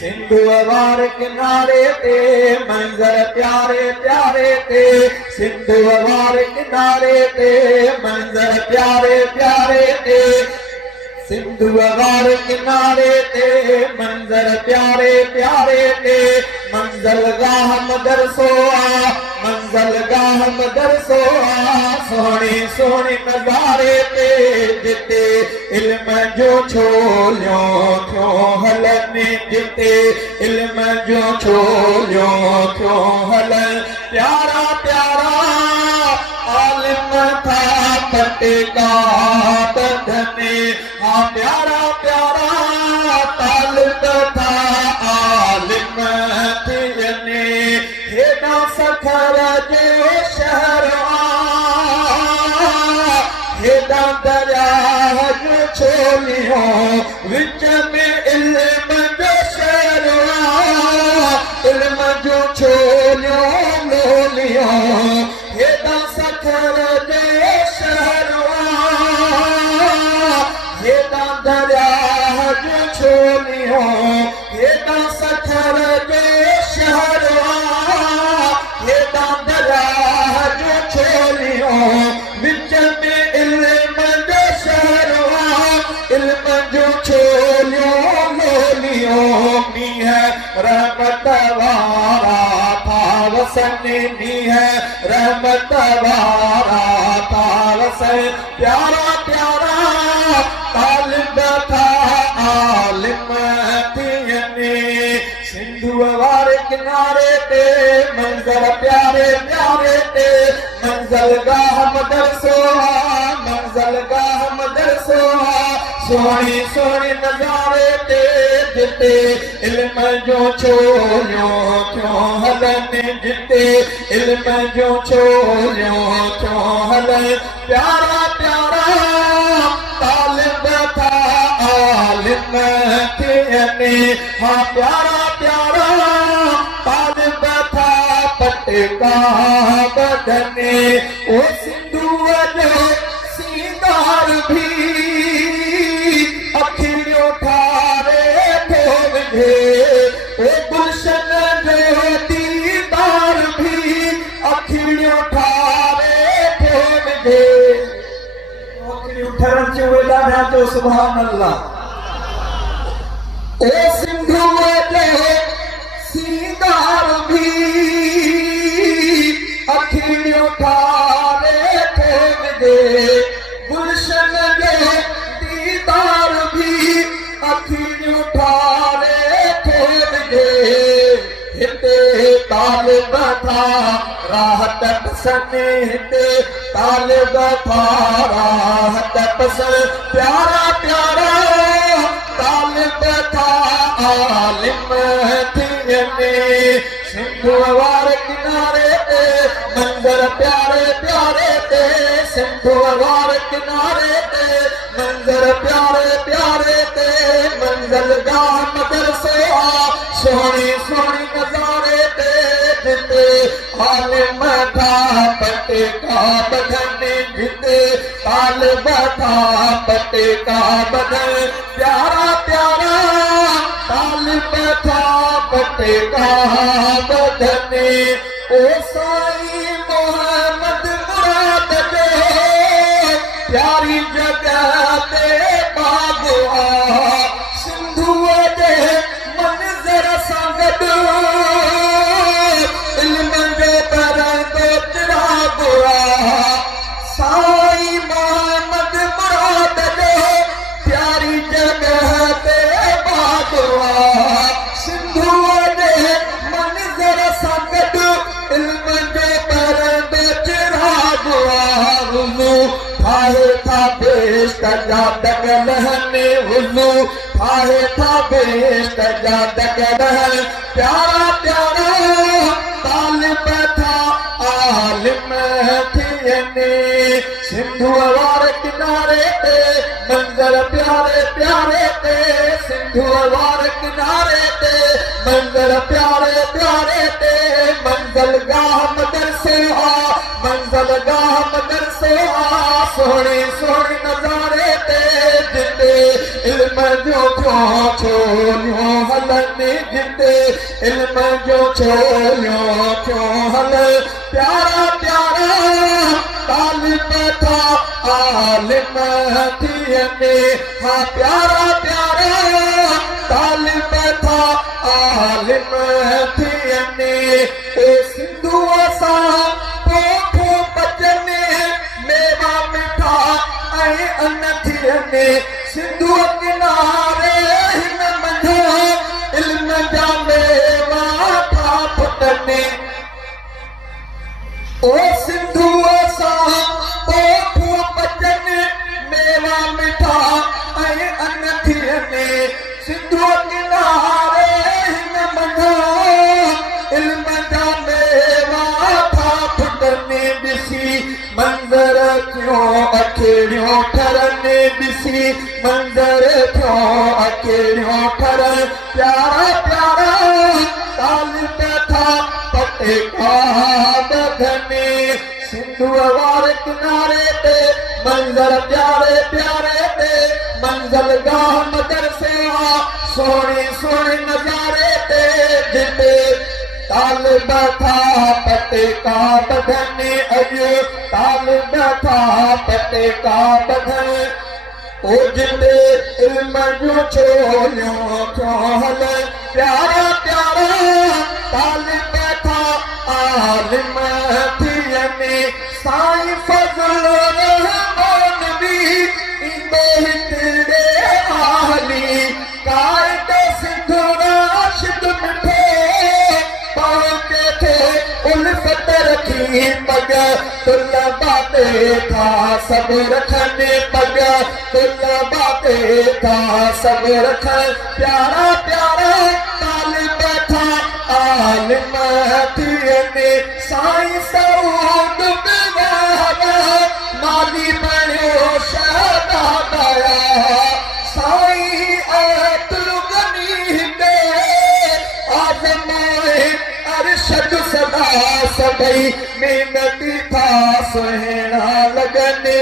सिंधु वार किनारे ते मंजर प्यारे प्यारे ते सिंधु वार किनारे ते मंजर प्यारे प्यारे ते सिंधु वार किनारे ते मंजर प्यारे प्यारे ते मंजल गाह मदरसो आ मंजल गाह मदरसो आ सोहणे सोहणे नज़ारे ते जिते इल्म जो छोलियो थियो हलनि जिते इल्म जो छोलियो थियो हलनि प्यारा प्यारा आलिम था पटका बंधने हाँ प्यारा प्यारा तालिब था आलिम थियने हेॾा सखर जे शहर हेॾा दरिया जो छोलियो विच में इल्म जो शहर इल्म जो छोलियो लोलियो हेॾा सखर जे शहर हेॾा दरिया जो छोलियो हेॾा सखर जे शहर हेॾा दरिया जो छोलियो विच में इल्म जो शहर इल्म जो छोलियो लोलियो मींह रहमत वारा था वसन मींह रहमत वारा था वसन प्यारा प्यारा तालिब था आलिम थियने सिंधु वार किनारे ते मंजर प्यारे प्यारे ते मंजल गाह मदरसो मंजल गाह मदरसो सोहणे सोहणे नज़ारे ते जिते इल्म जो छोलियो थियो हलनि जिते इल्म जो छोलियो थियो हलनि प्यारा प्यारा तालिब था आलिम थियने हाँ प्यारा प्यारा तालिब था पटका बंधने ओ सिंधु जो सींगार भी अखियों ठारे थो विझे ओ गुलशन जो दीदार भी अखियों ठारे थो विझे ठहरन जो वेला जो सुभान अल्लाह ओ सिंधु जो सींगार भी अखियों ठारे थो विझे गुलशन जो दीदार भी अखियों ठारे थो विझे हिते तालिब था राहत पसंद हिते तालिब था राहत पसंद प्यारा प्यारा तालिब था आलिम थियने सिंधु वार किनारे ते मंजर प्यारे प्यारे ते सिंधु वार किनारे ते मंजर प्यारे प्यारे ते मंजल गाह मदरसो सोहणे सोहणे नज़ारे ते जिते आलिम था पटका बंधने जिते तालिब था पटका बंधने प्यारा प्यारा तालिब था पटका बंधने ओ साईं मोहम्मद मुराद जो प्यारी जगह ते बागो सिंधु जे मंजर सां गॾु इल्म जो बरंदो चिरागो साईं मोहम्मद मुराद जो प्यारी जगह ते बागो सिंधु जे मंजर सां गॾु इल्म जो बरंदो चिरागो वुज़ू ठाहे था बेश्त जा दगलहने वुज़ू ठाहे था बेश्त जा दगलहन प्यारा प्यारा तालिब था आलिम थियने सिंधु वार किनारे ते मंजर प्यारे प्यारे ते सिंधु वार किनारे ते मंजर प्यारे प्यारे ते मंजल गाह मदरसे मंजल गाह मदरसे सोहणे सोहणे नज़ारे ते जिते इल्म जो थियो छोलियो हलनि जिते इल्म जो छोलियो थियो हल प्यारा प्यारा तालिब था आलिम थियने हाँ प्यारा प्यारा तालिब था आलिम थियने ए सिंधु सां पोठो बचने मेवा मिठा ऐं अन थियने सिंधु किनारे हिन मंझो इल्म जा मेवा था फुटने ओ सिंधु सां पोठो बचने मेवा मिठा ऐं अन थियने सिंधु किनारे हिन मंझो इल्म जा मेवा था फुटने ॾिसी मंज़र थियो अकेड़ियों ठरने ॾिसी मंज़र थियो अकेड़ियों ठरन प्यारा प्यारा तालिब था पटेका बधने सिंधु वारे किनारे ते मंज़र प्यारे प्यारे ते मंज़िल गाह मदरसे सोहणे सोहणे नज़ारे ते जिते तालिब था पटेका बधने अॼु तालिब था पटेका बधने ओ जिते इल्म जो छोलियो थियो हल प्यारा प्यारा तालिब था आलिम थियने साईं फज़ल रहमान भी ईंदो हिते आली काइद सिंधु राशिद मिठो उल्फत रखी पग तुलबा ते था सब रखने पग तुलबा ते था सब रखन प्यारा प्यारा तालिब था आलिम थियने साईं सऊद बिवाहवा माली बणियो शहदादा साईं अब्दुल गनी हिते आज़माए अरशद सदा सभई मेहनती था सुहिणा लॻनि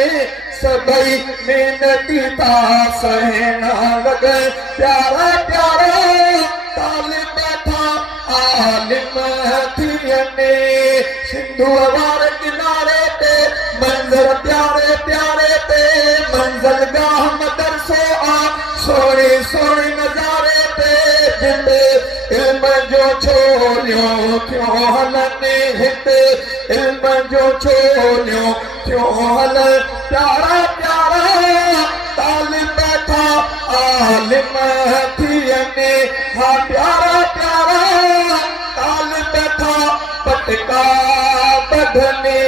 सभई मेहनती था सुहिणा लॻनि प्यारा प्यारा तालिब था आलिम थियने सिंधु वारे किनारे ते मंज़र प्यारे प्यारे ते मंज़िल गाह मदरसो सोहणे सोहणे नज़ारे ते जिते इल्म जो छोलियो थियो हलने हिते इल्म जो छोलियो थियो हल प्यारा प्यारा तालिब था आलिम थियने हाँ प्यारा प्यारा तालिब था पटका बधने